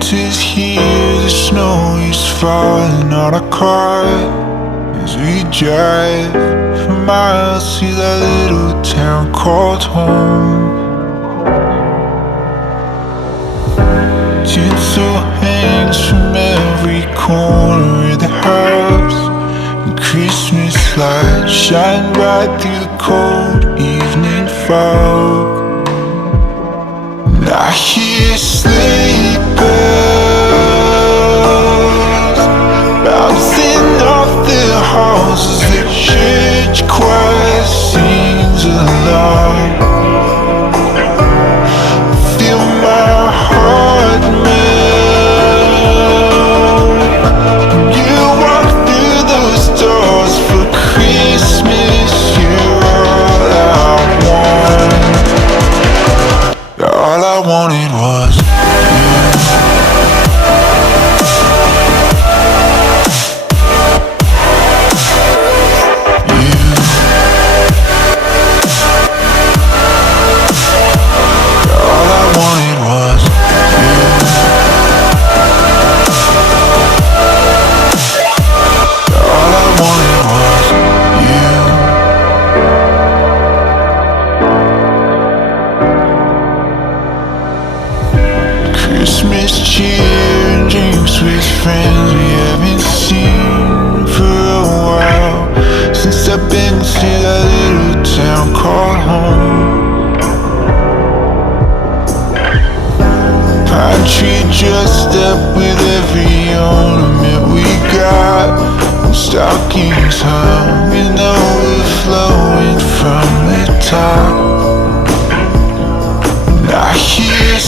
Winter's here, the snow is falling on our car as we drive for miles to that little town called home. Tinsel hangs from every corner of the house, and Christmas lights shine bright through the cold evening fog. And I hear sleigh bells bouncing off the halls as the church choir sings along. Feel my heart melt when you walk through those doors for Christmas. You're all I want. All I wanted was you. All I wanted was you. All I wanted was you. Christmas cheer and drinks with friends we haven't seen for a while, since I've been to that little town called home. Pine tree dressed up with every ornament we got, and stockings hung and overflowing from the top. And I hear